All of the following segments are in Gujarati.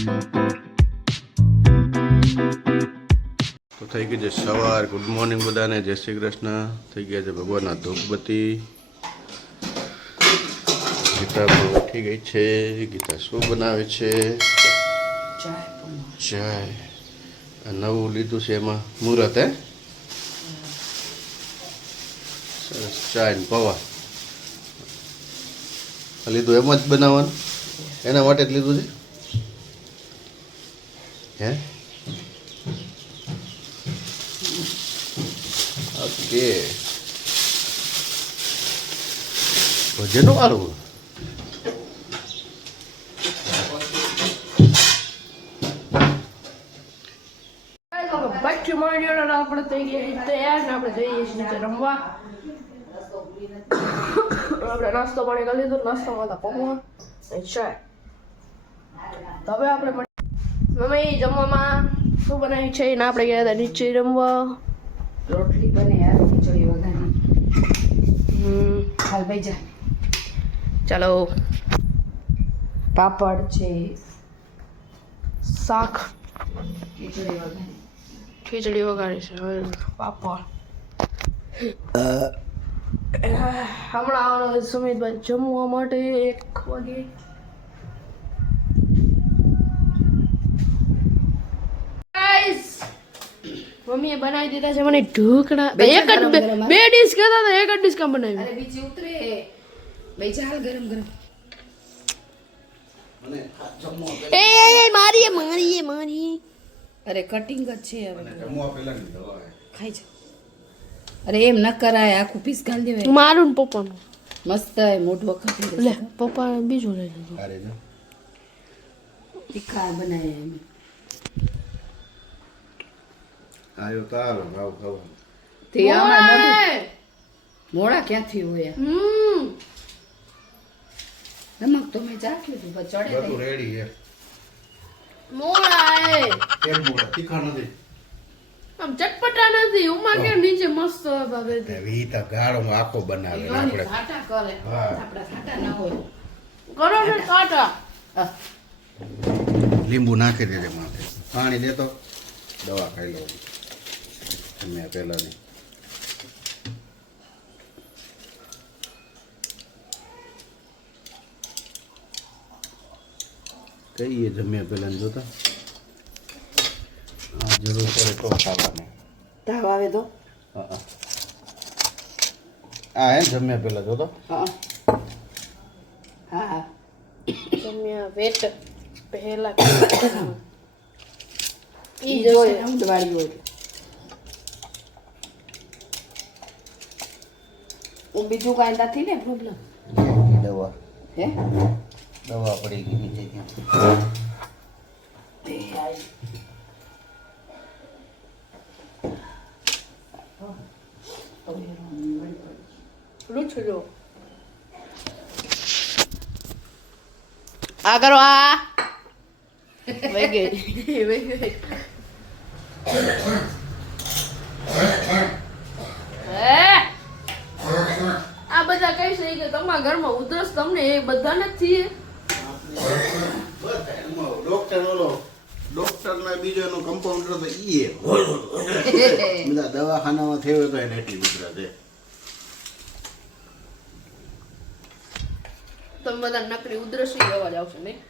તો થઈ ગઈ છે સવાર. ગુડ મોર્નિંગ બધાને, જય શ્રી કૃષ્ણ. થઈ ગયા છે ભગવાનના ધૂપબત્તી. ગીતા પણ ઉઠી ગઈ છે. ગીતા શું બનાવે છે? ચાય. નવું લીધું છે એમાં મુહૂર્ત. સરસ ચાય ને પૌવા લીધું. એમ જ બનાવવાનું, એના માટે જ લીધું છે હે? ઓકે. ભજનો વાળું આપણે થઈ ગયા તૈયાર ને આપણે જઈએ છીએ નીચે રમવા. આપણે નાસ્તો પાણી કરી લીધો. નાસ્તામાં હતા પૌવા અને ચાય. તો હવે આપણે મમ્મી જમવામાં શું બનાવ્યું છે ને આપણે ગયા હતા નીચે રમવા. રોટલી બને યાર, ખીચડી વઘારી. હાલ ભાઈ જા. ચાલો. પાપડ છે, શાક, ખીચડી વઘારી. ખીચડી વઘારી છે, હવે પાપડ. હમણાં આવવાનો સુમિતભાઈ જમવા માટે 1 વાગે. મમ્મીએ બનાવી દીધા છે મને ઢોકળા. બે ડીશ કહેતા હતા, એક જ ડીશ કામ બનાવી. અરે બીજી ઉતરે ભાઈ જા, હાલ ગરમ ગરમ. મારી અરે કટિંગ જ છે હવે, જમવા પહેલાની દવા ખાઈ જા. અરે એમ ન કરાય, આખું પીસ ગાલ દેવાય. મારું ને પપ્પાનું મસ્ત મોઢું વખત લે. પપ્પા બીજું લઈ લીધું. અરે જો તીખા બનાય એમ. આયો તારો ભાવ ખાવ. તે આમાં મોઢું મોડા ક્યાંથી હોય? નમક તો મેં ચાખ્યું હતું પણ ચડે બધું નહીં. રેડી છે. મોળા કેમ મોડા તીખા નથી? આમ ચટપટા નથી. ઉમા કે નીચે મસ્ત ભાવે છે. ઈ તો ગાળો આખો બનાવે યોની આપણે. ખાટા કરે, હા. આપણા ખાટા ના હોય. કરો ને કાટા. આહ, લીંબુ નાખી દેજે માથે. પાણી દેતો દવા ખાઈ લો. તમે પહેલાની કહીએ જમ્યા પહેલા જોતા જરૂર પડે તો ખાવાનું. તાવ આવે તો હા એમ જમ્યા પહેલા જોતો. હા હા. જમ્યા વેટ પહેલા ઈ જોઈ અમદવાડી હોય. બીજું કાંઈ નથી ને પ્રોબ્લેમ? દવા હે દવા પડી ગઈ નીચે ત્યાં. તે આઈ. લૂછો જો. આ કરો આ. વહી ગઈ. વહી ગઈ. આ બધા કઈ છે કે તમારા ઘરમાં ઉધરસ તમને એ બધા નથી. ડોક્ટર ના બીજો એનો કમ્પાઉન્ડર તો ઈ બધા દવાખાનામાં થયો તો એને એટલી ઉધરસ છે. તમે બધા નકલી ઉધરસી અવાજ આવશે નહીં?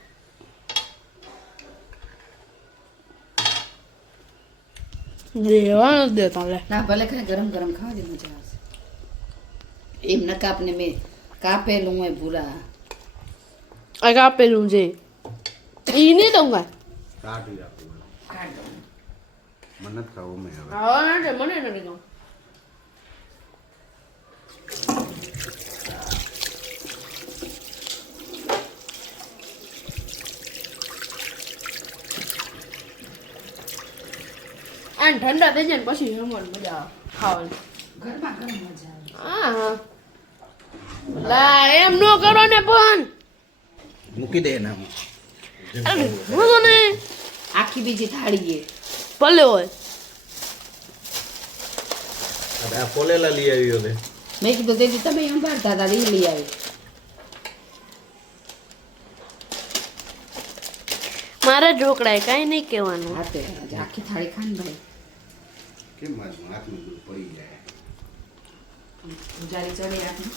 દેવા નથી દેતા લે. ના ભલે ખાય, ગરમ ગરમ ખાવા દે, મજા આવશે. એમ ન કાપને મેં કાપેલું હોય પૂરા. આ કાપેલું છે ઈ નહીં દઉં કાંઈ. કાઢી રાખવું મને નથી ખાવું. મેં હવે હા નથી, મને નથી કહું. આ ઠંડા થઈ જાય ને પછી જમવાની મજા આવે ખાવાની. ઘરમાં ગરમ મજા આવે. હા હા. લા એમ નો કરો ને પણ. મૂકી દે એનામાં. અરે હું ને આખી બીજી થાળી એ ભલે હોય. આ પોલેલા લઈ આવ્યો હવે. મેં કીધું તેથી તમે એમ પાડતા હતા એ લઈ આવી. મારા ઢોકળા કાંઈ નહીં કહેવાનું. હા તે આજે આખી થાળી ખાન ભાઈ. કેમ મારું હાથમાં દૂધ પડી જાય પૂજારી ચડી આપને.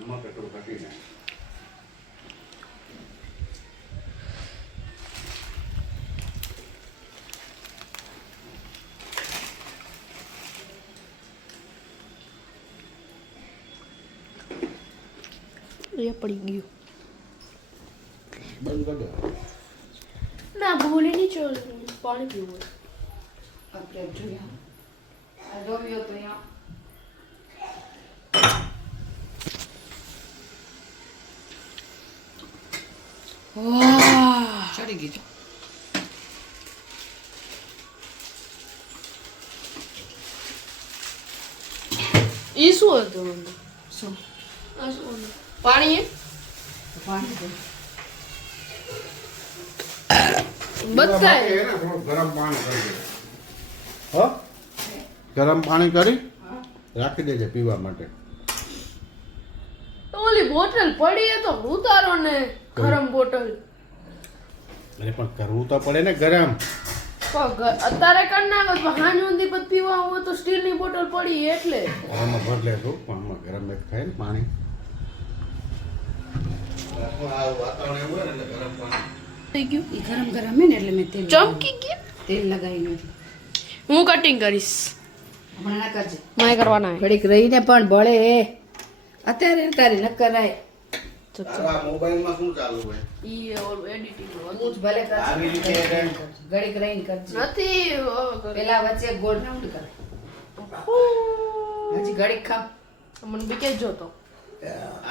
નમક એટલું ઘટી જાય. એ પડી ગયું. બંધ કરી દો. ના ભૂલી નહીં ચાલ પાણી પીવું. આપણે જોઈએ આ જોયો તો અહીંયા ચડી ગઈ. એ શું હતું? શું આ શું હતું? પાણી એ પાણી દે. બધા એને થોડું ગરમ પાણી કરી દે. હો ગરમ પાણી કરી રાખી દેજે પીવા માટે. ઓલી બોટલ પડી એ તો ઉતારો ને ગરમ બોટલ. અરે પણ કરવું તો પડે ને ગરમ. અત્યારે કરી નાખો તો હાંજ ઊંધી પછી પીવા હોય તો સ્ટીલની બોટલ પડી એટલે. આમાં ભર લેશું પણ આમાં ગરમ એક થાય ને પાણી. વાતાવરણ એવું હોય ને એટલે ગરમ પાણી. થઈ ગયું. એ ગરમ ગરમ હે ને એટલે મેં તેલ ચમકી ગયું. તેલ લગાવી નથી. હું કટિંગ કરીશ. હમણાં ના કરજે. માય કરવાના. ઘડીક રહીને પણ બળે અત્યારે અત્યારે ન કરાય. આ મોબાઈલમાં શું ચાલુ હોય? ઈ ઓલું એડિટિંગ હું જ ભલે કરજે. આવી રીતે ઘડીક રહીને કરજે. નથી પેલા વચ્ચે ગોળ ના ઉડી કરે. હજી ઘડીક ખા. મને બીકે જોતો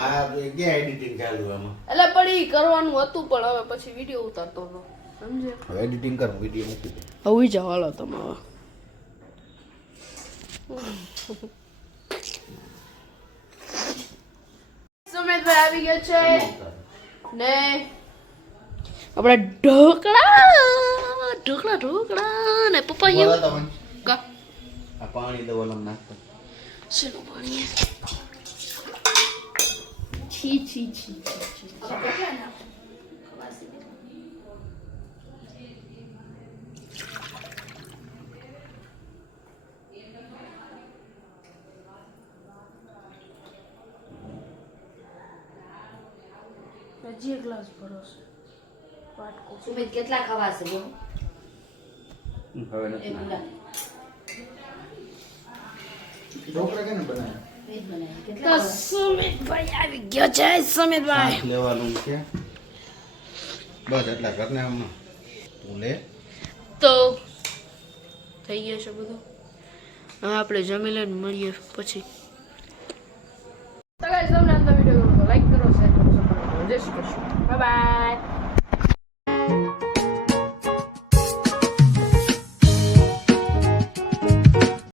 આ ક્યાં એડિટિંગ ચાલુ આમાં? એટલે પડી કરવાનું હતું પણ હવે પછી વિડીયો ઉતારતો હતો સમજે. હવે એડિટિંગ કર વિડિયો મૂકી દે. હવે જાવ હાલો તમે હવે. સુમિતભાઈ આવી ગયા છે ને આપણા ઢોકળા ને પપ્પા બોલાતા કા આ પાણી દો ઓલમ નાખતો. શેનું પાણી છી છી છી હજી એક ગ્લાસ ભરો છે વાટકો. સુમિત કેટલા ખવાશે બોલ? હવે એ નથી. ગુલા ઢોકળા કેને બનાવ્યા? એ જ બનાવી. તો કેટલા ખવાશે? સુમિતભાઈ આવી ગયો છે. સુમિતભાઈ શાક લેવાનું છે બસ એટલા ઘરને હમણાં તું લે. તો થઈ ગયો છે બધું. હવે આપણે જમી લઈને મળીએ પછી. તો ગાઈસ તમને આ વિડિયો લાઈક કરો, શેર કરો, સબસ્ક્રાઇબ કરો. જય શ્રી કૃષ્ણ. Bye bye.